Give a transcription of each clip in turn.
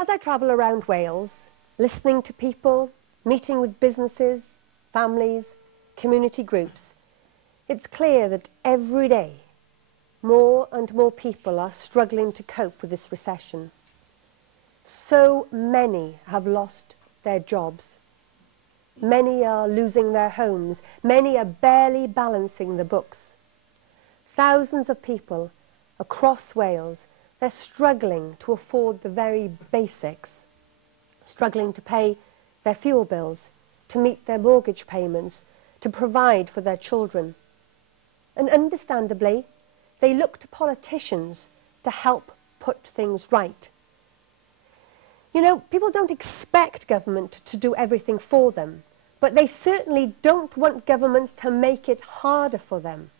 As I travel around Wales, listening to people, meeting with businesses, families, community groups, it's clear that every day more and more people are struggling to cope with this recession. So many have lost their jobs. Many are losing their homes. Many are barely balancing the books. Thousands of people across Wales, they're struggling to afford the very basics, struggling to pay their fuel bills, to meet their mortgage payments, to provide for their children. And understandably, they look to politicians to help put things right. You know, people don't expect government to do everything for them, but they certainly don't want governments to make it harder for them.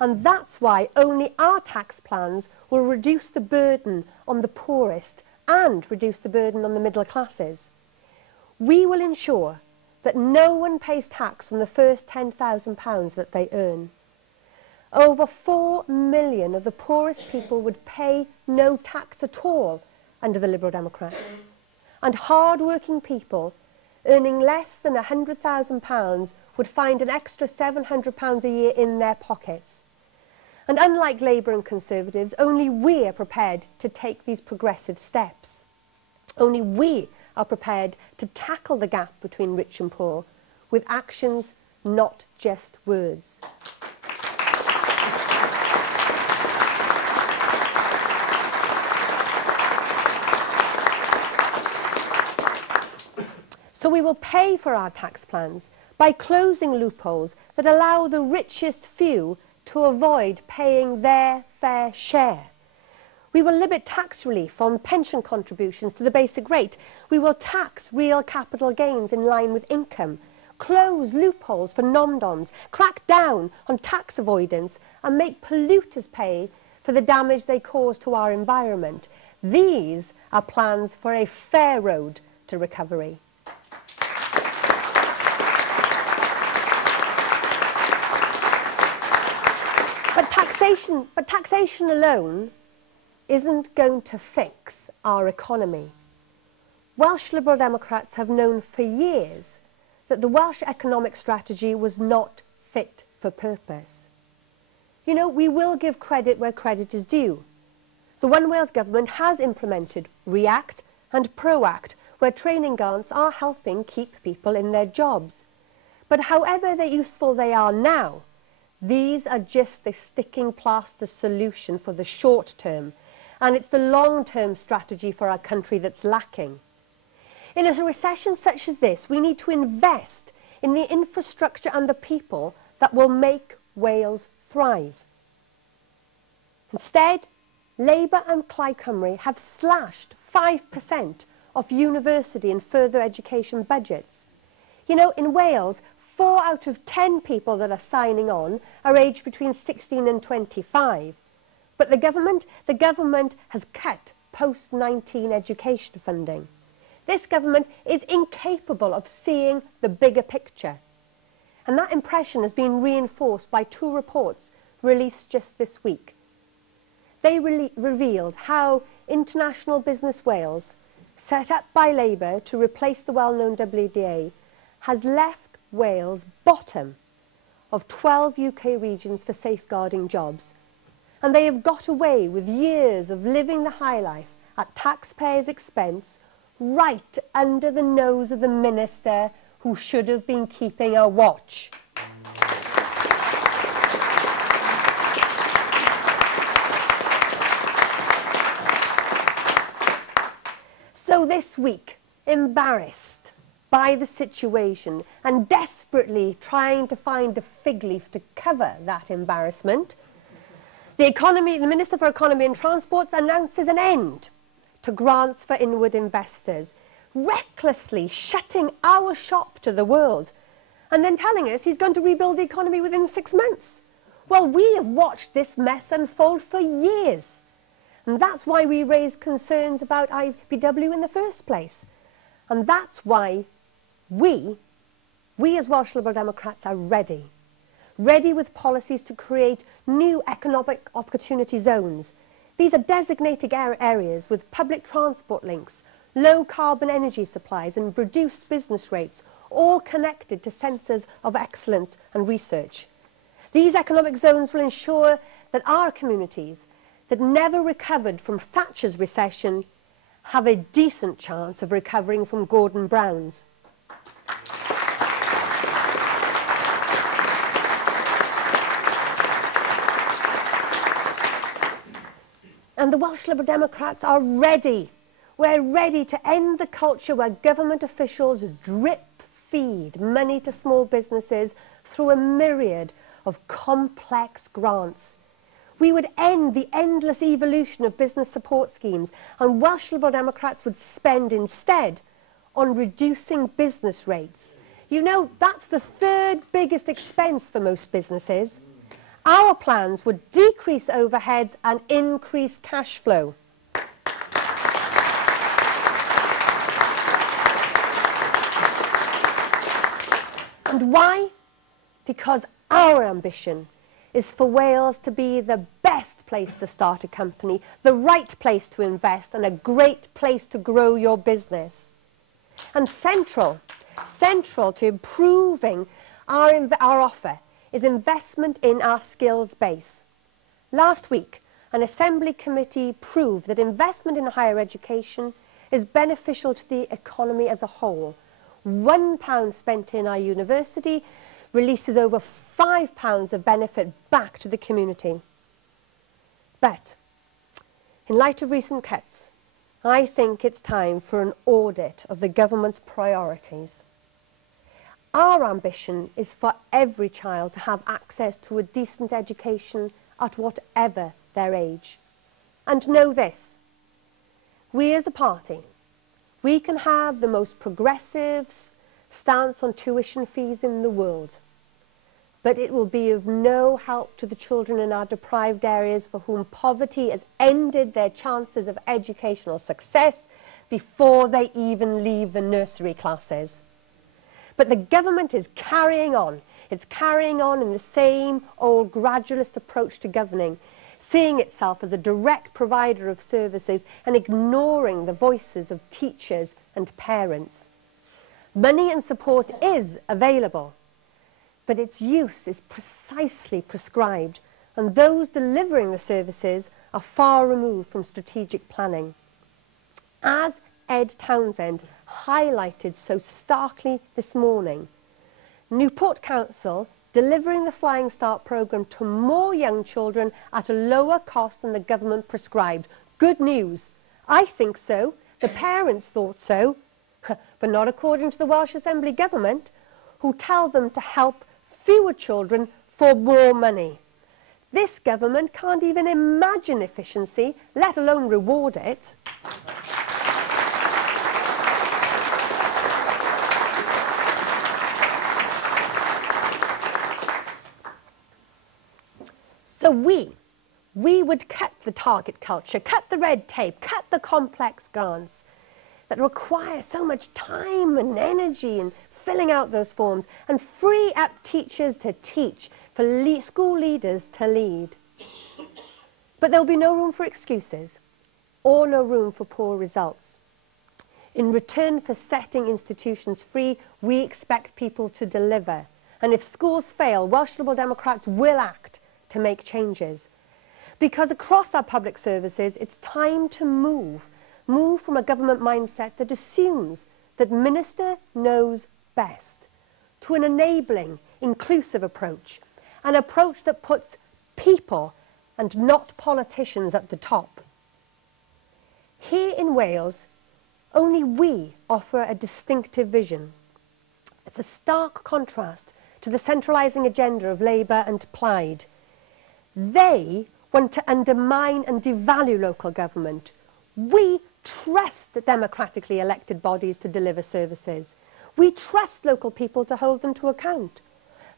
And that's why only our tax plans will reduce the burden on the poorest and reduce the burden on the middle classes. We will ensure that no one pays tax on the first £10,000 that they earn. Over 4 million of the poorest people would pay no tax at all under the Liberal Democrats. And hard-working people earning less than £100,000 would find an extra £700 a year in their pockets. And unlike Labour and Conservatives, only we are prepared to take these progressive steps. Only we are prepared to tackle the gap between rich and poor with actions, not just words. So we will pay for our tax plans by closing loopholes that allow the richest few to avoid paying their fair share. We will limit tax relief on pension contributions to the basic rate. We will tax real capital gains in line with income, close loopholes for non-doms, crack down on tax avoidance and make polluters pay for the damage they cause to our environment. These are plans for a fair road to recovery. But taxation alone isn't going to fix our economy. Welsh Liberal Democrats have known for years that the Welsh economic strategy was not fit for purpose. You know, we will give credit where credit is due. The One Wales government has implemented REACT and PROACT, where training grants are helping keep people in their jobs. But however useful they are now, these are just the sticking plaster solution for the short term, and it's the long-term strategy for our country that's lacking. In a recession such as this, we need to invest in the infrastructure and the people that will make Wales thrive. Instead, Labour and Plaid Cymru have slashed 5% of university and further education budgets. You know, in Wales, 4 out of 10 people that are signing on are aged between 16 and 25. But the government has cut post-19 education funding. This government is incapable of seeing the bigger picture. And that impression has been reinforced by 2 reports released just this week. They revealed how International Business Wales, set up by Labour to replace the well-known WDA, has left Wales bottom of 12 UK regions for safeguarding jobs. And they have got away with years of living the high life at taxpayers' expense, right under the nose of the minister who should have been keeping a watch. So this week, embarrassed by the situation and desperately trying to find a fig leaf to cover that embarrassment, the Minister for Economy and Transport announces an end to grants for inward investors, recklessly shutting our shop to the world, and then telling us he's going to rebuild the economy within 6 months. Well, we have watched this mess unfold for years, and that's why we raised concerns about IBW in the first place. And that's why we as Welsh Liberal Democrats are ready with policies to create new economic opportunity zones. These are designated areas with public transport links, low carbon energy supplies and reduced business rates, all connected to centres of excellence and research. These economic zones will ensure that our communities that never recovered from Thatcher's recession have a decent chance of recovering from Gordon Brown's. And the Welsh Liberal Democrats are ready. We're ready to end the culture where government officials drip-feed money to small businesses through a myriad of complex grants. We would end the endless evolution of business support schemes, and Welsh Liberal Democrats would spend instead on reducing business rates. You know, that's the third biggest expense for most businesses. Our plans would decrease overheads and increase cash flow. And why? Because our ambition is for Wales to be the best place to start a company, the right place to invest, and a great place to grow your business. And central to improving our offer is investment in our skills base. Last week, an Assembly committee proved that investment in higher education is beneficial to the economy as a whole. £1 spent in our university releases over £5 of benefit back to the community. But, in light of recent cuts, I think it's time for an audit of the government's priorities. Our ambition is for every child to have access to a decent education at whatever their age. And know this, we as a party, we can have the most progressive stance on tuition fees in the world, but it will be of no help to the children in our deprived areas for whom poverty has ended their chances of educational success before they even leave the nursery classes. But the government is carrying on. It's carrying on in the same old gradualist approach to governing, seeing itself as a direct provider of services and ignoring the voices of teachers and parents. Money and support is available, but its use is precisely prescribed, and those delivering the services are far removed from strategic planning. As Ed Townsend highlighted so starkly this morning, Newport Council delivering the Flying Start programme to more young children at a lower cost than the government prescribed. Good news. I think so. The parents thought so. But not according to the Welsh Assembly government, who tell them to help fewer children for more money. This government can't even imagine efficiency, let alone reward it. So we would cut the target culture, cut the red tape, cut the complex grants that require so much time and energy in filling out those forms, and free up teachers to teach, for school leaders to lead. But there'll be no room for excuses, or no room for poor results. In return for setting institutions free, we expect people to deliver. And if schools fail, Welsh Liberal Democrats will act to make changes. Because across our public services, it's time to move from a government mindset that assumes that minister knows best, to an enabling, inclusive approach, an approach that puts people and not politicians at the top. Here in Wales, only we offer a distinctive vision. It's a stark contrast to the centralising agenda of Labour and Plaid. They want to undermine and devalue local government. We trust the democratically elected bodies to deliver services. We trust local people to hold them to account.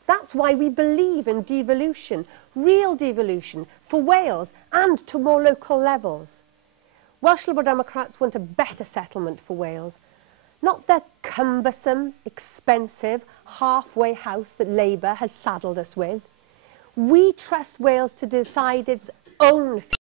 That's why we believe in devolution, real devolution, for Wales and to more local levels. Welsh Liberal Democrats want a better settlement for Wales, not the cumbersome, expensive, halfway house that Labour has saddled us with. We trust Wales to decide its own future.